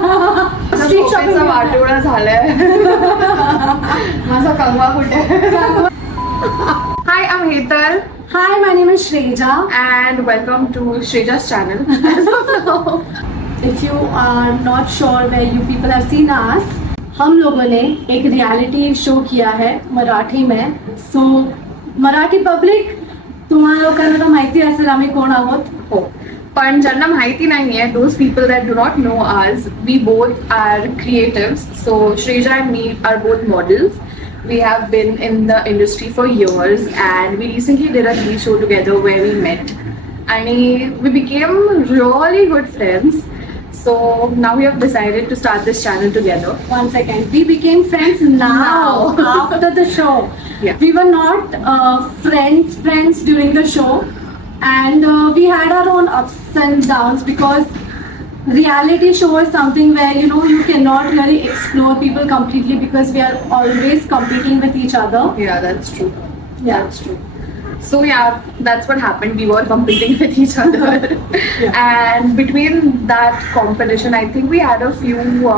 Street शॉपिंगचा वाटोळा झालाय. माझा कंगवा कुठे? Hi, I'm Hetal. Hi, my name is Shreja. And welcome to Shreja's channel. If you are not sure where you people have seen us, हम लोगों ने एक reality show किया है मराठी में. सो मराठी पब्लिक तुम्हाला लोकांना तर माहिती असेल आम्ही कोण आहोत. हो, पण ज्यांना माहिती नाहीये, those people that do not know us, we both are creatives. So Shreja and me are both models. We have been in the industry for years, and we recently did a TV show together where we met, and we became really good friends. So now we have decided to start this channel together. 1 second. We became friends now after the show. Yeah. We were not friends during the show, and we had our own ups and downs because reality show is something where you cannot really explore people completely because we are always competing with each other. Yeah, that's true. Yeah. That's true. So yeah, that's what happened. We were competing with each other. Yeah. And between that competition, I think we had a few,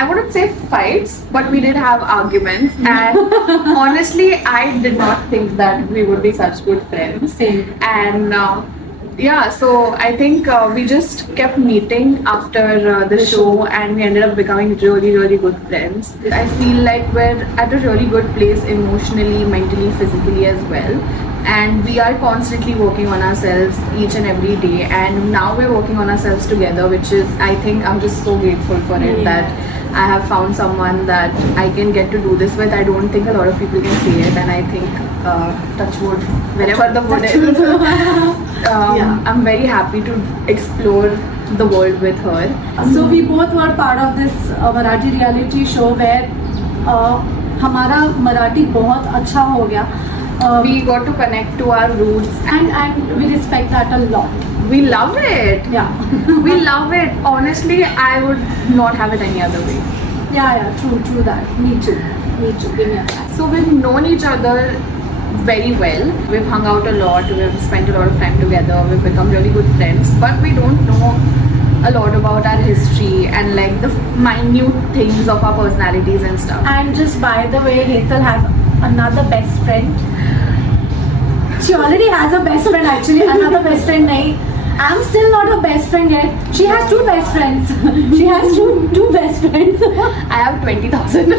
I wouldn't say fights, but we did have arguments. And honestly, I did not think that we would be such good friends. Same. And yeah, so I think we just kept meeting after the show, and we ended up becoming really, really good friends. I feel like we're at a really good place emotionally, mentally, physically as well. And we are constantly working on ourselves each and every day. And now we're working on ourselves together, which is, I think, I'm just so grateful for it that I have found someone that I can get to do this with. I don't think a lot of people can see it, and I think, touch wood, wherever the wood is. I'm very happy to explore the world with her. So we both were part of this Marathi reality show where हमारा मराठी बहुत अच्छा हो गया. We got to connect to our roots. And we respect that a lot. We love it. Yeah. We love it. Honestly, I would not have it any other way. Yeah, true that. Me too. Give me a pass. So we've known each other very well. We've hung out a lot. We've spent a lot of time together. We've become really good friends. But we don't know a lot about our history and like the minute things of our personalities and stuff. And just by the way, Hetal has another best friend. She already has a best friend actually. Another best friend nahi. I'm still not her best friend yet. She has two best friends. She has two best friends. I have 20,000. No,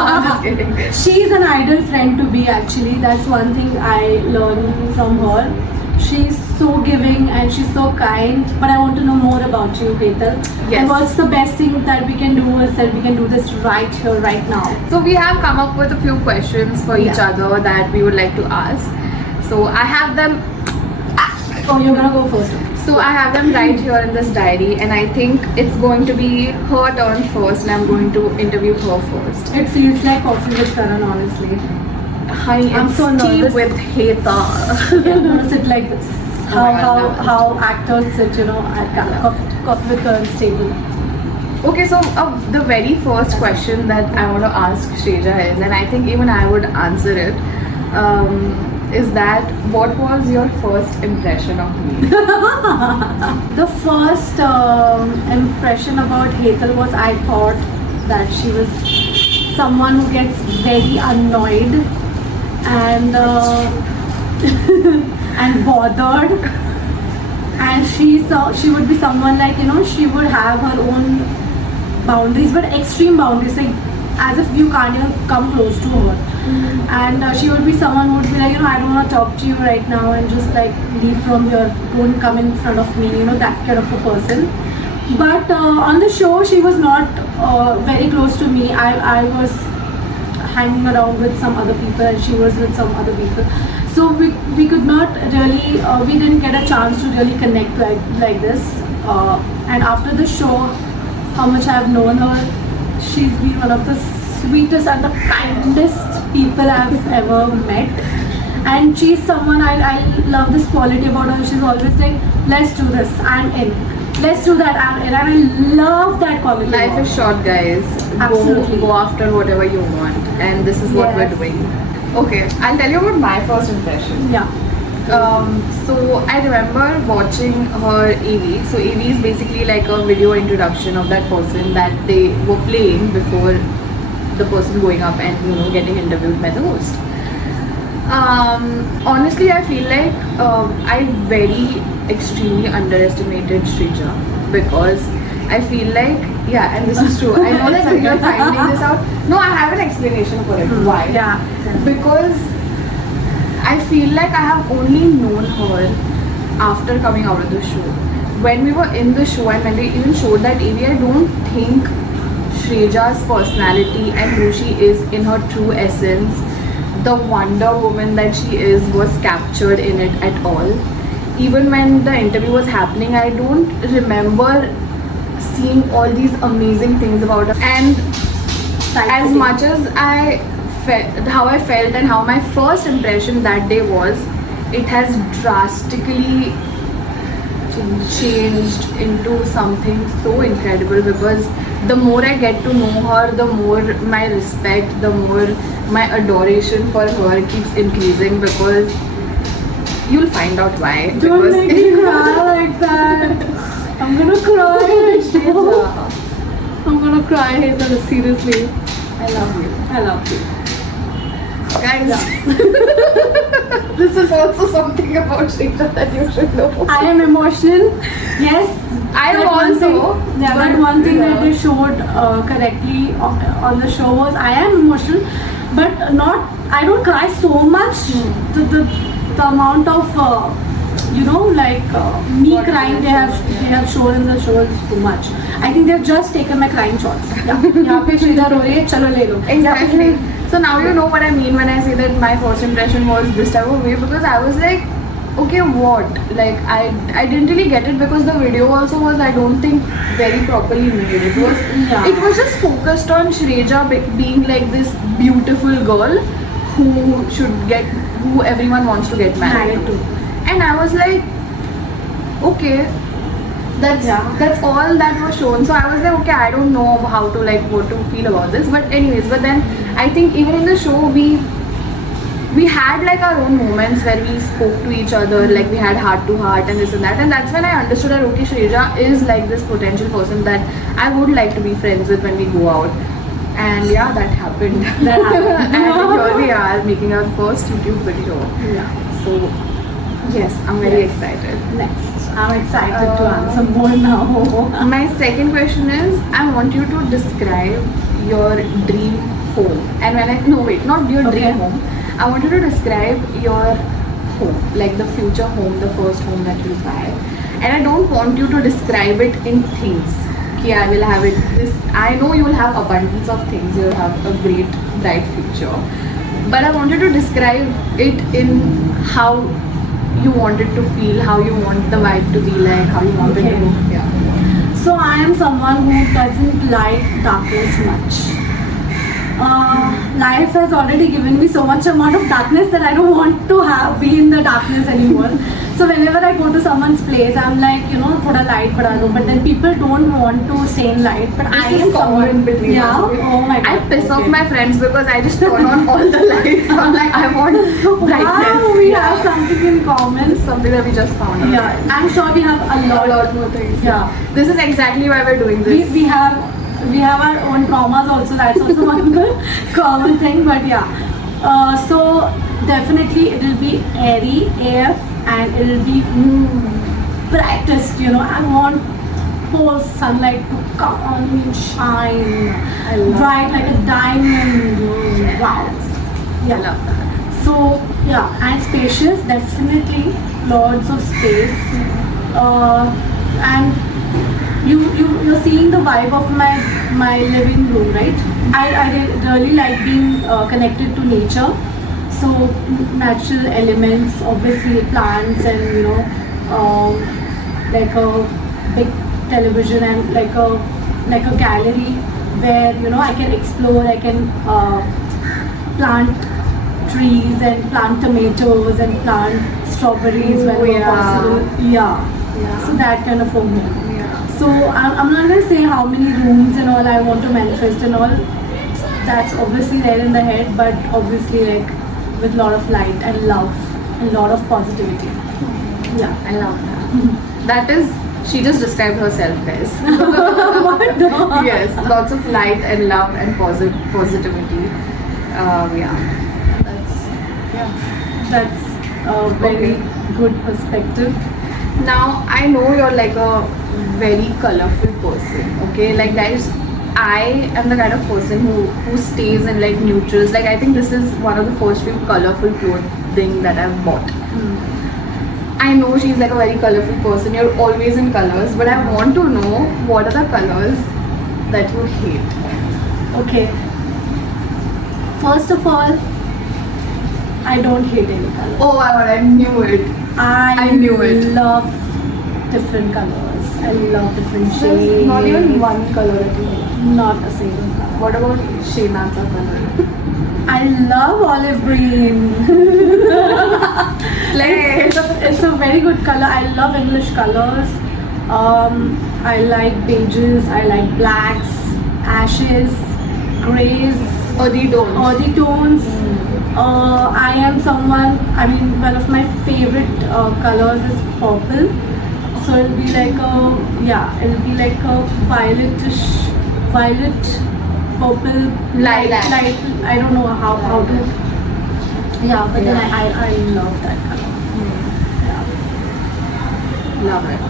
I'm just kidding. She's an ideal friend to be actually. That's one thing I learned from her. She's so giving and she's so kind. But I want to know more about you, Hetal. Yes. And what's the best thing that we can do is that we can do this right here, right now. So we have come up with a few questions for each other that we would like to ask. So I have them. Oh, you're gonna go first. So I have them right here in this diary, and I think it's going to be her turn first, and I'm going to interview her first. It feels like coffee with Karan, honestly. Hi, I'm so nervous. with Hetal. I'm gonna sit like this. How actors sit, at coffee with Karan's table. Okay, so the very first question that I want to ask Shreja is, and I think even I would answer it, is that what was your first impression of me? The first impression about Hetal was I thought that she was someone who gets very annoyed and and bothered, and she would be someone like she would have her own boundaries, but extreme boundaries, like as if you can't even come close to her. And she would be someone who would be like, I don't want to talk to you right now and just like leave from here, don't come in front of me, that kind of a person. But on the show she was not very close to me. I was hanging around with some other people and she was with some other people, so we could not really we didn't get a chance to really connect like this. And after the show, how much I've known her, she's been one of the sweetest and the kindest people I've ever met. And she's someone, I love this quality about her. She's always like, let's do this, I'm in. Let's do that, I'm in. And I love that quality. Life is short, guys. Absolutely. Go after whatever you want, and this is what we're doing. Okay, I'll tell you about my first impression. Yeah. So I remember watching her AV. So AV is basically like a video introduction of that person that they were playing before the person going up and getting interviewed by the host. Honestly, I feel like I very extremely underestimated Shrija because I feel like and this is true. I know that you're finding this out. No, I have an explanation for it. Why? Yeah. Because I feel like I have only known her after coming out of the show. When we were in the show and when they even showed that AV, I don't think Shreja's personality and who she is in her true essence, the Wonder Woman that she is, was captured in it at all. Even when the interview was happening, I don't remember seeing all these amazing things about her. And as much as I felt how I felt and how my first impression that day was, it has drastically changed into something so incredible because the more I get to know her, the more my respect, the more my adoration for her keeps increasing because you'll find out why. Don't because make me cry like that. I'm gonna cry. I'm gonna cry, Hazel. Seriously. I love you. I love you. Guys, this is also something about Shrija that you should know. I am emotional. Yes. I am that one also. thing- Yeah, that one thing that they showed correctly on the show was I am emotional, but not. I don't cry so much. The amount of me crying they have shown in the show is too much. I think they've just taken my crying shots. Yeah. यहाँ पे श्रीजा रो रही है, चलो ले लो. Exactly. So now you know what I mean when I say that my first impression was this type of way because I was like, okay, what? Like I didn't really get it because the video also was, I don't think, very properly made. It was just focused on Shreja being like this beautiful girl who everyone wants to get married to. And I was like, okay, that's all that was shown. So I was like, okay, I don't know how to what to feel about this. But then I think even in the show we had like our own moments where we spoke to each other, like we had heart to heart and this and that. And that's when I understood that okay, Shreja is like this potential person that I would like to be friends with when we go out. And that happened. And here we are making our first YouTube video. Yeah. So yes, I'm very excited. Next, I'm excited to answer more now. My second question is, I want you to describe your dream home. And not your dream home. I want you to describe your home, like the future home, the first home that you'll buy. And I don't want you to describe it in things. I will have it this. I know you will have abundance of things. You will have a great, bright future. But I want you to describe it in how you want it to feel, how you want the vibe to be like, how you want it to look. Yeah. So I am someone who doesn't like darkness much. Life has already given me so much amount of darkness that I don't want to be in the darkness anymore. So whenever I go to someone's place, I'm like, thoda light bada do. But then people don't want to stay in light. But I am someone between yeah. us. Oh my god. I piss off my friends because I just turn on all the lights. I'm like, I want brightness. Wow, we have something in common. Something that we just found out. Yeah, I'm sure we have a lot more things. Yeah. This is exactly why we're doing this. We have our own traumas also. That's also one common thing. But so definitely it will be airy AF and it will be brightest. I want whole sunlight to come on me and shine bright like a diamond. Wow. I love that. So and spacious, definitely lots of space. And you're seeing the vibe of my living room, right? I really like being connected to nature. So natural elements, obviously plants, and like a big television and like a gallery where I can explore. I can plant trees and plant tomatoes and plant strawberries whenever possible. Yeah. So that kind of a home. So I'm not going to say how many rooms and all I want to manifest and all. That's obviously there in the head, but obviously like with a lot of light and love a lot of positivity. Yeah. I love that. That is, she just described herself, guys. What the? Yes, lots of light and love and positivity. Yeah. That's a very good perspective. Now I know you're like a very colorful person. Okay, like guys, I am the kind of person who stays in like neutrals. Like I think this is one of the first few colorful clothing that I've bought. I know she's like a very colorful person. You're always in colors, but I want to know what are the colors that you hate. Okay. First of all, I don't hate any color. Oh my god, I knew it. I knew it. love different colors. I love different shades. There's not even one color that you hate. Not a single color. What about Sheinaz's color? I love olive green. Like, It's a very good color. I love English colors. I like beiges. I like blacks, ashes, grays, earthy tones. earthy tones. I am someone. I mean, one of my favorite colors is purple. So it'll be like it'll be like a violet, purple, Lilac. light. I don't know how to. Yeah, but then I love that color. Yeah. Love it.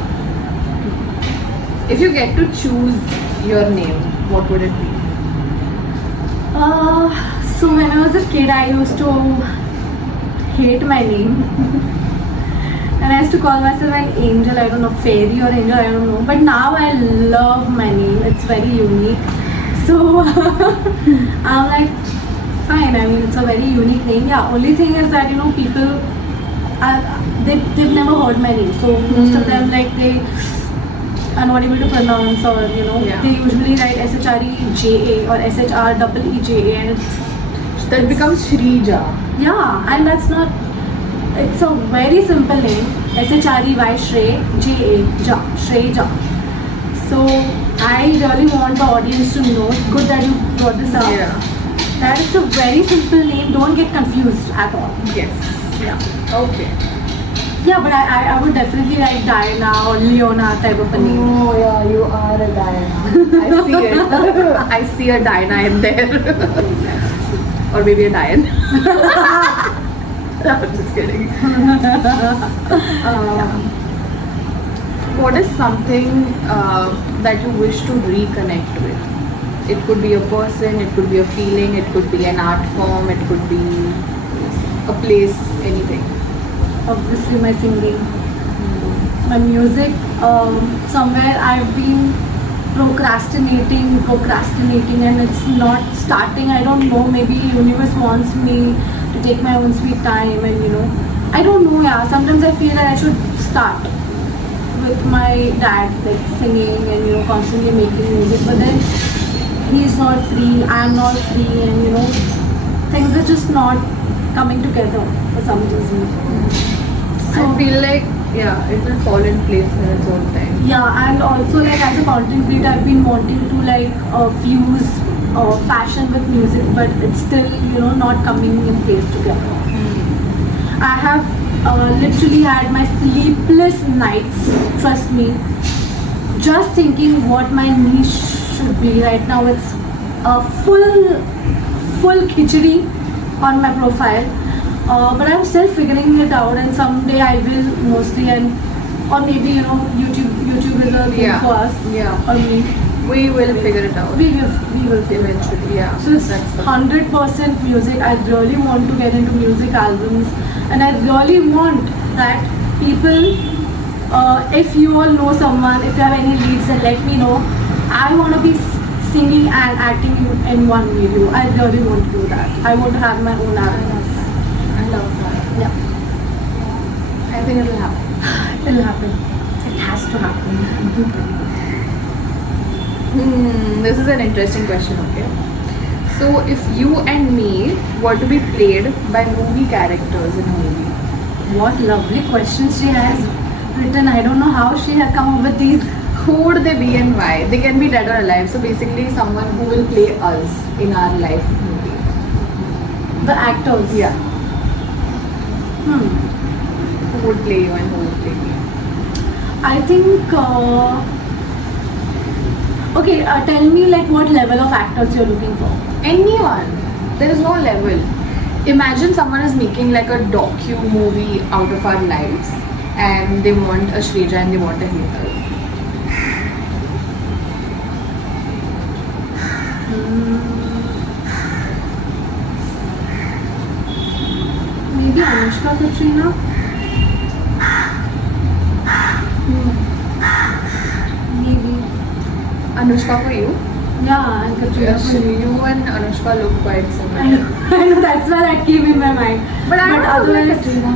If you get to choose your name, what would it be? So when I was a kid, I used to hate my name. And I used to call myself an angel, I don't know, fairy or angel, I don't know. But now I love my name, it's very unique. So I'm like, fine, I mean, it's a very unique name. Yeah, only thing is that, people, they've never heard my name. So most of them, like, they are not able to pronounce or, they usually write SHREJA or SHREEJA and That becomes Shrija. yeah, and that's not. It's a very simple name. SHREY Shreya Shreya. So I really want the audience to know. Good that you brought this up. Yeah. That it's a very simple name. Don't get confused at all. Yes. Yeah. Okay. Yeah, but I would definitely like Diana or Leona type of a name. Oh yeah, you are a Diana. I see it. I see a Diana in there. Or maybe a Diane. I'm just kidding. What is something that you wish to reconnect with? It could be a person, it could be a feeling, it could be an art form, it could be a place, anything. Obviously my singing, my music. Somewhere I've been procrastinating and it's not starting. I don't know, maybe universe wants me to take my own sweet time and I don't know. Yeah, sometimes I feel that I should start with my dad, like singing and constantly making music, but then he's not free, I'm not free, and things are just not coming together for some reason. So I feel like, it will fall in place in its own time. yeah, and also like as a content creator, I've been wanting to like fuse fashion with music, but it's still not coming in place together. I have literally had my sleepless nights, trust me, just thinking what my niche should be. Right now it's a full khichdi on my profile, but I'm still figuring it out, and someday I will mostly, or maybe YouTube is a thing for us, or me. We will figure it out. We will figure it out. Eventually, yeah. So it's 100% music. I really want to get into music albums, and I really want that people, if you all know someone, if you have any leads, then let me know. I want to be singing and acting in one video. I really want to do that. I want to have my own albums. I love that. Yeah, I think it'll happen. it'll happen. It has to happen. This is an interesting question, okay? So, if you and me were to be played by movie characters in a movie, What lovely questions she has written. I don't know how she has come up with these. who would they be and why? They can be dead or alive. So, basically, someone who will play us in our life movie. The actors. Yeah. Who would play you and who would play me? I think. Okay, tell me like what level of actors you're looking for. Anyone. There is no level. Imagine someone is making like a docu movie out of our lives and they want a Shreja and they want a Hetal. Maybe Anushka Katrina. Maybe. Anushka for you? Yeah, and Katrina for me. You and Anushka look quite I similar. know, that's why that came in my mind. But I don't look like otherwise- Katrina.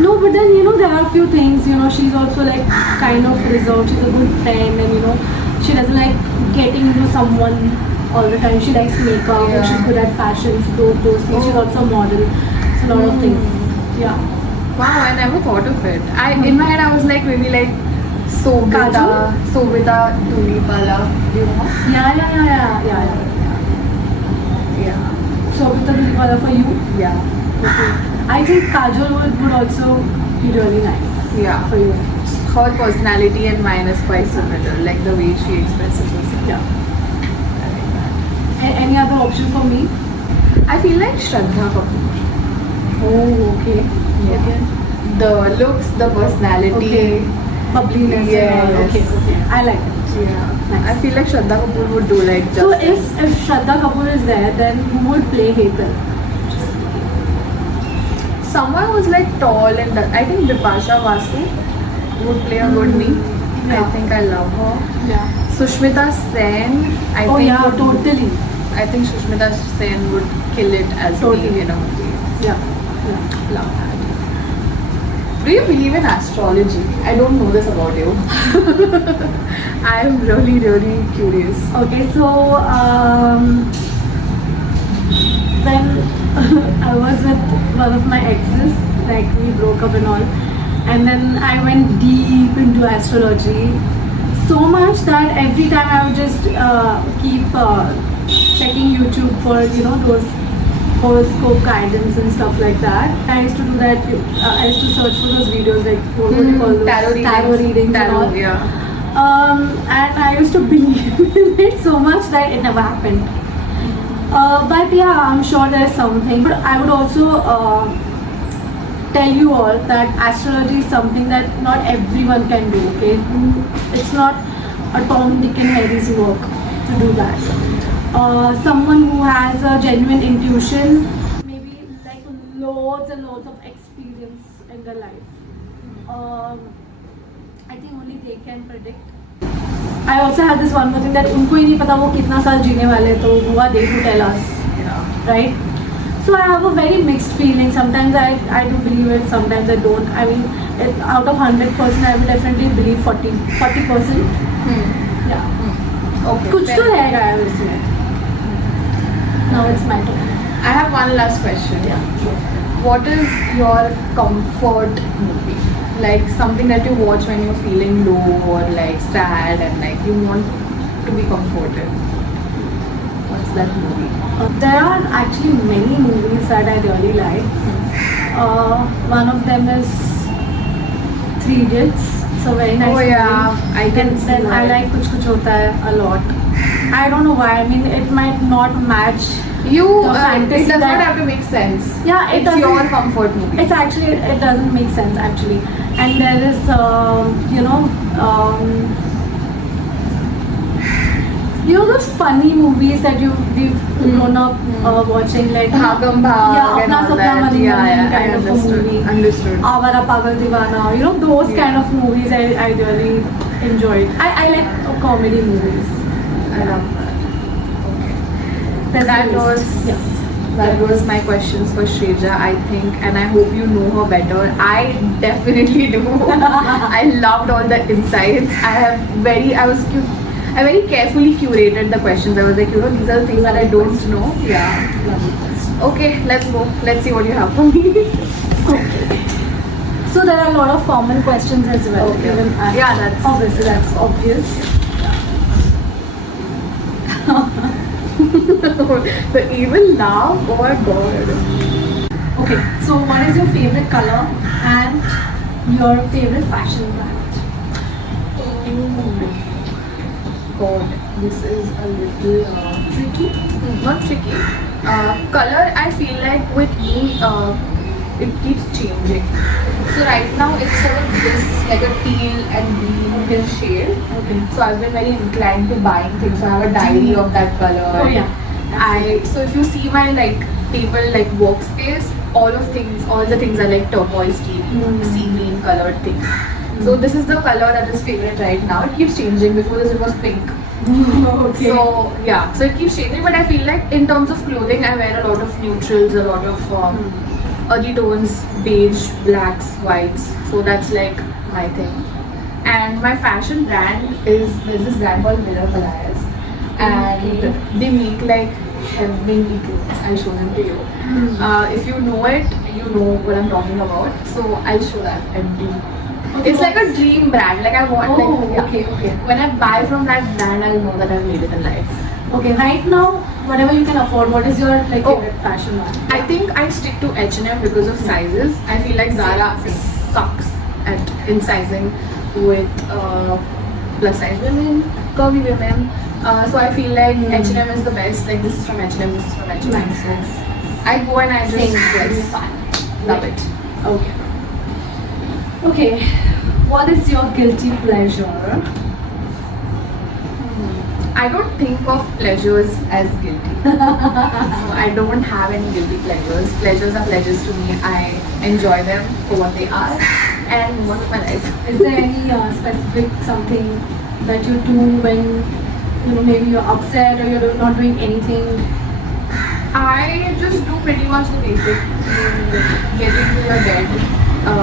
No, but then there are a few things. She's also like kind of reserved. She's a good friend, and she doesn't like getting into someone all the time. She likes makeup, and she's good at fashion. So those things. She's also a model. So a lot of things. Yeah. Wow, I never thought of it. In my head I was like maybe like Kajol? Sobita Tulipala. Do you know? Yeah. Yeah. So with the Tulipala for you. Yeah. Okay. I think Kajol would also be really nice Yeah. for you. Her personality and mine is quite similar, like the way she expresses herself. Yeah. Any other option for me? I feel like Shraddha Kapoor. Oh, okay. Yeah. Okay. The looks, the personality. Okay. Bubbliness. Yes. And all. Okay. I like it. Yeah. Nice. I feel like Shraddha Kapoor would do like So justice. if Shraddha Kapoor is there, then who would play Hetal? Someone who's like tall and I think Bipasha Vasu would play a good me. I Yeah. think I love her. Yeah. Sushmita Sen, I Oh think yeah, would- totally. I think Sushmita Sen would kill it as Totally. me in a movie. Yeah. Love that. Do you believe in astrology? I don't know this about you. I am really, really curious. Okay, so when I was with one of my exes, like we broke up and all, and then I went deep into astrology, so much that every time I would just keep checking YouTube for those horoscope guidance and stuff like that. I used to do that. I used to search for those videos like what do you call those? Tarot readings. and all. Tarot, yeah. And I used to believe in it so much that it never happened. But yeah, I'm sure there's something. But I would also tell you all that astrology is something that not everyone can do, okay? It's not a Tom, Dick and Harry's work to do that. Someone who has a genuine intuition, maybe like loads and loads of experience in their life. I think only they can predict. I also had this one more thing that उनको ही नहीं पता वो कितना साल जीने वाले हैं, तो who are they to tell us, Yeah. right? So I have a very mixed feeling. Sometimes I do believe it, sometimes I don't. I mean, out of 100%, I would definitely believe 40%. Yeah. Okay. कुछ तो रहेगा यार इसमें. Now it's my turn. I have one last question. What is your comfort movie? Like something that you watch when you're feeling low or like sad and like you want to be comforted. What's that movie? There are actually many movies that I really like. One of them is Three Idiots. It's a very nice Oh, yeah. movie. I can see Then I why. like Kuch Kuch Hota Hai a lot. I don't know why. I mean, it might not match. You The it fantasy does not that- have to make sense. Yeah, it it's doesn't. your comfort movie. It's actually it doesn't make sense actually. And there is those funny movies that we've grown up watching like Bhagam Bhag yeah, and Apna all Sapna that. Mani Yeah, Mani yeah, kind I of a understood. movie. Understood. Avara Pagal Divana, those Yeah. kind of movies I really enjoyed. I like comedy movies. I love that. Okay. That's That the was list. Yeah. that was my questions for Shreja, I think, and I hope you know her better. I definitely do. I loved all the insights. I very carefully curated the questions. I was like, these are the things that I don't know. Yeah. Okay, let's go. Let's see what you have for me. So there are a lot of common questions as well. Okay. Even Yeah, that's- obviously that's obvious. The evil laugh. Oh my god. Okay, so what is your favorite color and your favorite fashion brand? God, this is a little tricky. Not tricky. Color, I feel like with me, it keeps changing. So right now it's sort of this like a teal and green shade. Okay. So I've been very inclined to buying things. So I have a diary of that color. Oh yeah. So if you see my like table like workspace, all the things are like turquoise teal, sea green colored things. So this is the color that is favorite right now. It keeps changing. Before this it was pink. Okay. So yeah, so it keeps changing. But I feel like in terms of clothing, I wear a lot of neutrals, a lot of earthy tones, beige, blacks, whites. So that's like my thing. And my fashion brand there's this brand called Miller Palace, and they make like heavenly clothes. I'll show them to you. If you know it, you know what I'm talking about. So I'll show that and do. Okay, It's like a dream brand. Like I want. Oh, like, yeah. okay. When I buy from that brand, I'll know that I've made it in life. Okay, right now, whatever you can afford, what is your like Oh. favorite fashion one? I think I stick to H&M because of sizes. I feel like Zara sucks in sizing with plus size women, curvy women. So I feel like H&M is the best. Like this is from H&M, this is from H&M. Nice. So I go and I just Same. dress. Love it. Okay. Okay, what is your guilty pleasure? I don't think of pleasures as guilty. So I don't have any guilty pleasures. Pleasures are pleasures to me. I enjoy them for what they are and move on with my life. Is there any specific something that you do when maybe you're upset or you're not doing anything? I just do pretty much the basic. Get into your bed,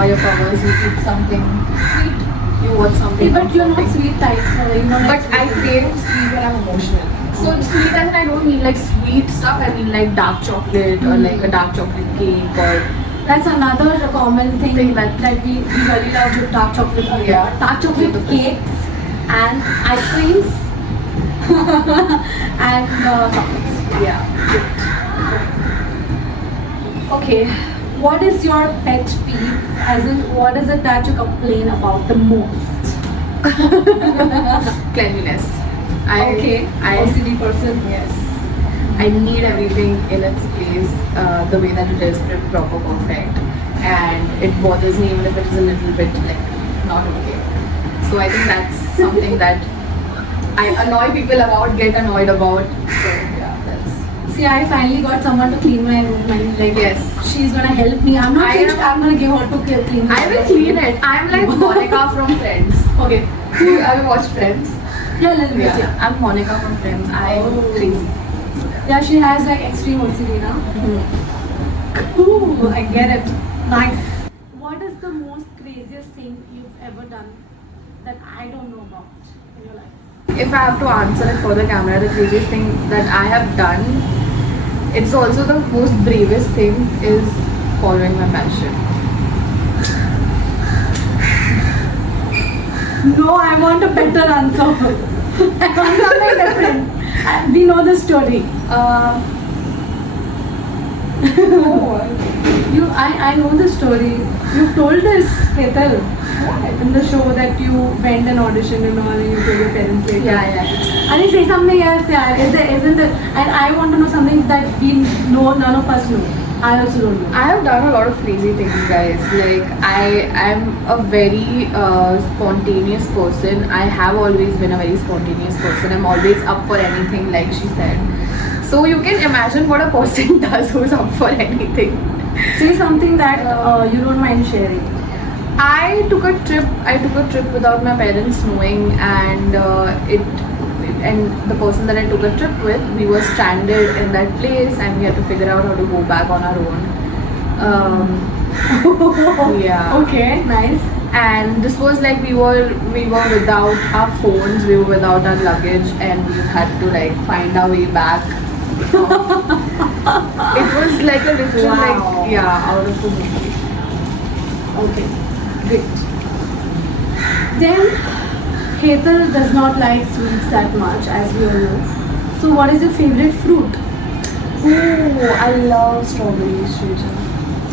your covers, you eat something sweet, you watch something. But you're not comforting. sweet type, so you're not. But I crave sweet when I'm emotional. So sweet as in I don't mean like sweet stuff, I mean like dark chocolate or like a dark chocolate cake or That's another common thing Thing that we really love with dark chocolate. Yeah. Dark chocolate Beautiful. cakes and ice creams and chocolates. yeah. Okay, what is your pet peeve? As in, what is it that you complain about the most? Cleanliness. Okay, I OCD person. Yes. I need everything in its place, the way that it is, proper, perfect. And it bothers me even if it is a little bit like not okay. So I think that's something that I annoy people about, get annoyed about. So yeah, that's See, I finally got someone to clean my room and like Yes. she's gonna help me. I'm not I saying am- I'm gonna give her to clean my I will clean it. I'm like Monica from Friends. Okay. Have you watched Friends? Yeah, a little bit, yeah. I'm Monica from Friends. I'm Oh. crazy. Yeah, she has like extreme OCD now. Cool, I get it. Nice. What is the most craziest thing you've ever done that I don't know about in your life? If I have to answer it for the camera, the craziest thing that I have done, it's also the most bravest thing is following my passion. No, I want a better answer. I want something different. We know the story. I know the story. You've told this, Hetal, in the show that you went and auditioned and all and you told your parents later. Yeah. And you say something else, yeah. Isn't it? And I want to know something that we know, none of us know. I also don't know. I have done a lot of crazy things, guys. Like I am a very spontaneous person. I have always been a very spontaneous person. I'm always up for anything, like she said. So you can imagine what a person does who's up for anything. Say something that you don't mind sharing. I took a trip without my parents knowing, and and the person that I took a trip with, we were stranded in that place, and we had to figure out how to go back on our own. Yeah. Okay, nice. And this was like we were without our phones, we were without our luggage, and we had to like find our way back. It was like a literal Wow. like out of a movie. Okay, great. Then, Hetal does not like sweets that much, as we all know. So, what is your favorite fruit? Ooh, I love strawberries, Shrija.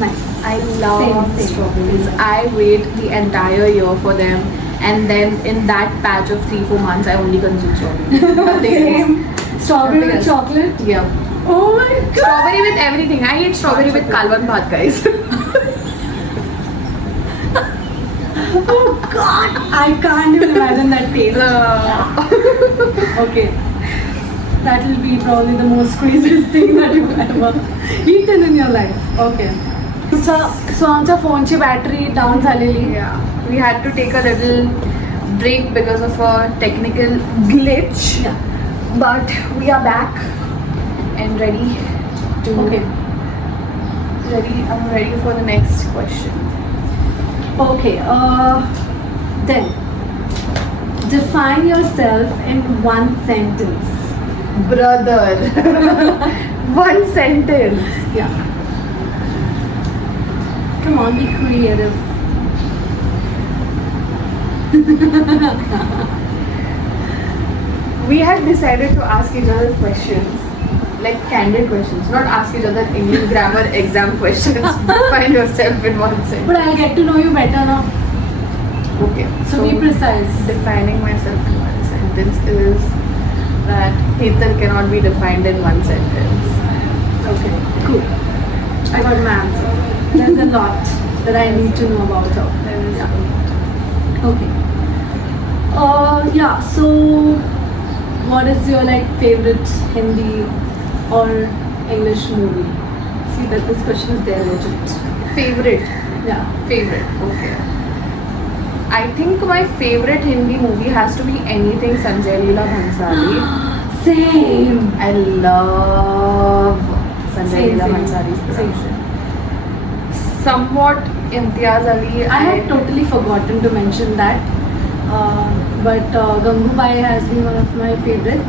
Nice. I love Same. strawberries. I wait the entire year for them, and then in that patch of 3-4 months, I only consume strawberries. Nothing Same. else. Strawberry Nothing with else. chocolate. Yeah. Oh my god. Strawberry with everything. I eat strawberry with kalwan bhat, guys. Oh god. I can't even imagine that taste. Okay. That will be probably the most craziest thing that you've ever eaten in your life. Okay. So आमचा फोनची battery down झालेली. Yeah. We had to take a little break because of a technical glitch. Yeah. But we are back and ready to. Okay. I'm ready for the next question. Okay. Then define yourself in one sentence. Brother. One sentence. Yeah. Come on, be creative. We had decided to ask each other questions, like candid questions, not ask each other English grammar exam questions. Define yourself in one sentence. But I'll get to know you better now. Okay. So be precise. Defining myself in one sentence is that Hetal cannot be defined in one sentence. Okay, cool. I got my answer. There's a lot that I need to know about her. There is Okay. Yeah, so what is your like favorite Hindi or English movie? See that this question is there legit. favorite. Yeah. Favorite. Okay. I think my favorite Hindi movie has to be anything Sanjay Leela Bhansali. Same. I love Sanjay Same, Leela same. Bhansali's Same. production. Somewhat Imtiaz Ali. I had totally forgotten to mention that. But Gangubai has been one of my favorite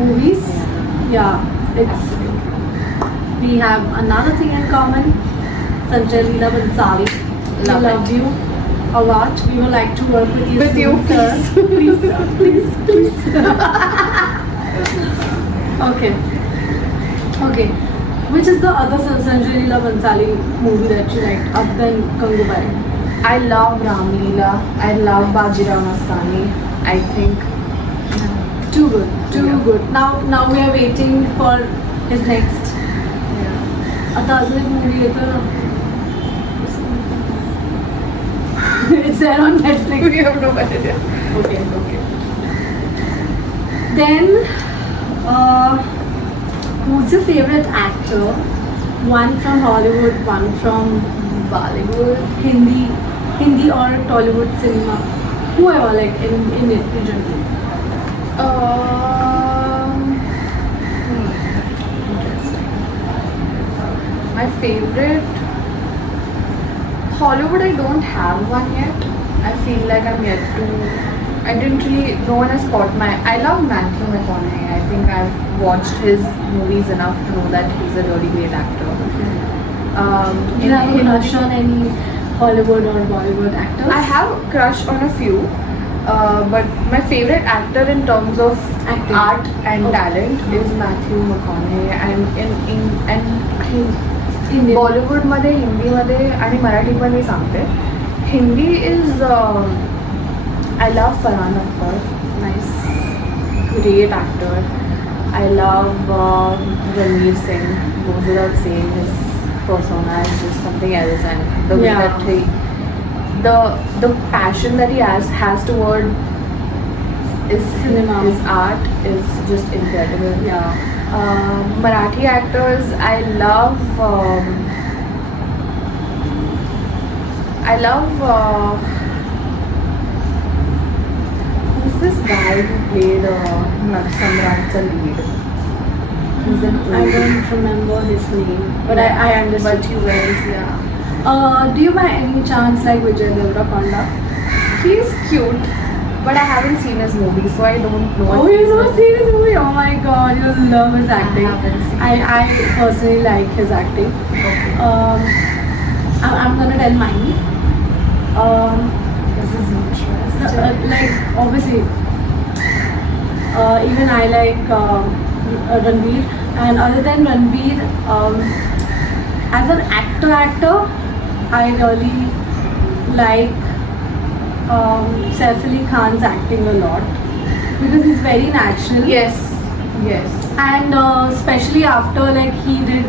movies. Yeah, it's we have another thing in common. Sanjay Leela Bhansali. We Love love you a lot. We would like to work with you With soon, you, sir. Please, sir. Please. Okay. Okay. Which is the other Sanjay Leela Bhansali movie that you liked other than Gangubai? I love Ram Leela. I love Bajirao Mastani. I think Too good. Too Yeah. good. Now we are waiting for his next. आता अजून एक movie येतो. It's there on Netflix. we have no idea. Okay. Okay. Then, who's your favorite actor? One from Hollywood, one from Bollywood. Hindi or Tollywood cinema. Whoever, like in it, in general. Interesting. My favorite Hollywood, I don't have one yet. I feel like I'm yet to. I didn't really. No one has caught my. I love Matthew McConaughey. I think I've watched his movies enough to know that he's a really great actor. Do you have a crush on any Hollywood or Bollywood actors? I have a crush on a few, but my favorite actor in terms of Acting. art and Okay. talent is Matthew McConaughey. And in Indian. Bollywood मध्ये हिंदी मध्ये आणि मराठी पण मी सांगते Hindi is I love Farhan Akhtar Nice. great actor. I love Ranveer Singh. Goes without saying, his persona is just something else, and the way Yeah. that the passion that he has toward his Cinema. his art is just incredible. Yeah. Marathi actors, I love. Who's this guy who played Samrat's lead? He's an I don't remember his name, but I understood. But you guys, yeah. Do you by any chance like Vijay Deverakonda? He's cute, but I haven't seen his movie, so I don't know. Oh, if you he's not a- seen his movie? Oh my god, you love his acting. haven't seen I personally like his acting. Okay. I'm gonna tell mine. This is interesting. Like obviously, even I like Ranveer, and other than Ranveer, as an actor, I really like Saif Ali Khan's acting a lot because he's very natural. Yes. And especially after like he did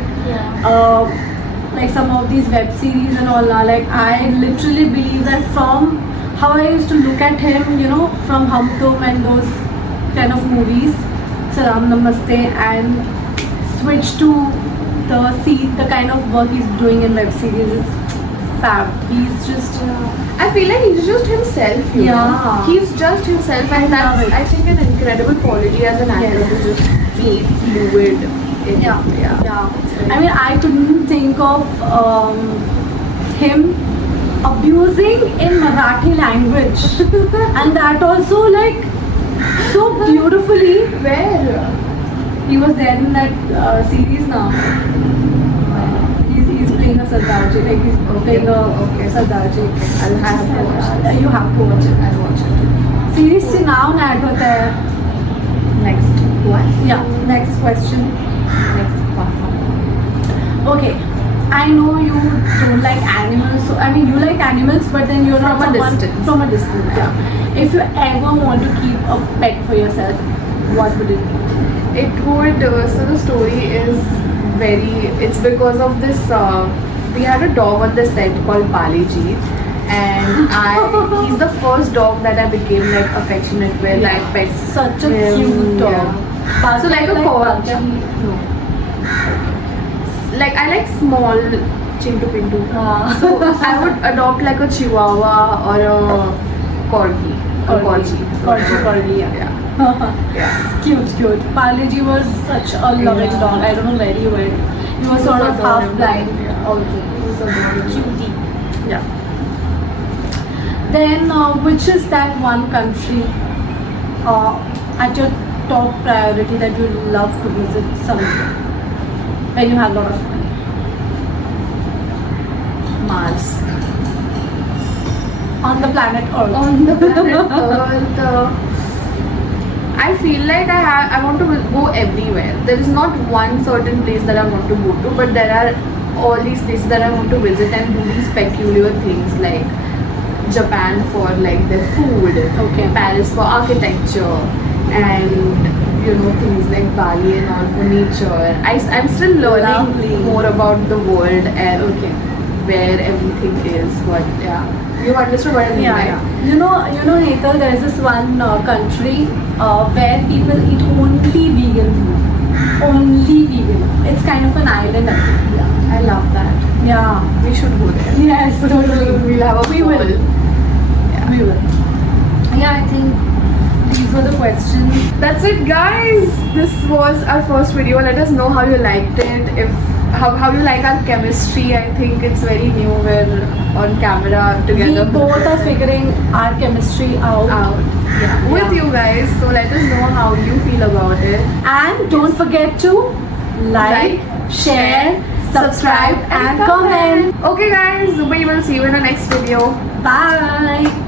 like some of these web series and all now, like I literally believe that from how I used to look at him, you know, from Hum Tum and those kind of movies, Salam Namaste, and switch to the kind of work he's doing in web series is fab. He's just I feel like he's just himself, you Yeah. know. He's just himself, and I love that's, it. I think, an incredible quality as an actor Yes. to just be fluid. Yeah. I mean, I couldn't think of him abusing in Marathi language, and that also like so beautifully. Where? He was there in that series now. He's playing a Sardarji, like he's playing a Sardarji. I'll have to watch it. You have to watch it. I'll watch it. Series से नाम add होता है. Next one. Yeah. Next question. Next one. Okay, I know you don't like animals. So I mean, you like animals, but then you're not From a someone distance. from a distance. Yeah. If you ever want to keep a pet for yourself, what would it be? It would, so the story is it's because of this, we had a dog on the set called Paliji, and he's the first dog that I became like affectionate with, like pet. Such a him, cute dog. yeah. So like a corgi. No. Like I like small Chintu Pintu. So I would adopt like a Chihuahua or a Corgi. A Corgi. Corgi, yeah. Yeah. Cute. Parleji was such a loving Yeah. dog. I don't know where he went. He was sort of half blind also. He was adorable. Cutie. Yeah. Then, which is that one country at your top priority that you would love to visit someday when you have a lot of money? Mars. On the planet Earth. On the planet Earth, I feel like I want to go everywhere. There is not one certain place that I want to go to, but there are all these places that I want to visit and do these peculiar things, like Japan for like their food, Okay. Paris for architecture, and you know, things like Bali and all for nature. I'm still learning Lovely. more about the world and Okay. where everything is. But yeah, you understood what I mean, right? Yeah. You know, Hetal, there is this one country where people eat only vegan food. Only vegan. It's kind of an island, I think. Yeah, I love that. Yeah. We should go there. Yes, totally. We'll have a We will. ball. Yeah. We will. Yeah, I think these were the questions. That's it, guys. This was our first video. Let us know how you liked it. If how you like our chemistry. I think it's very new. We're on camera together. We both are figuring our chemistry out. Yeah. With you guys. So let us know how you feel about it. And don't forget to like, share, subscribe and comment. Okay, guys. We will see you in the next video. Bye.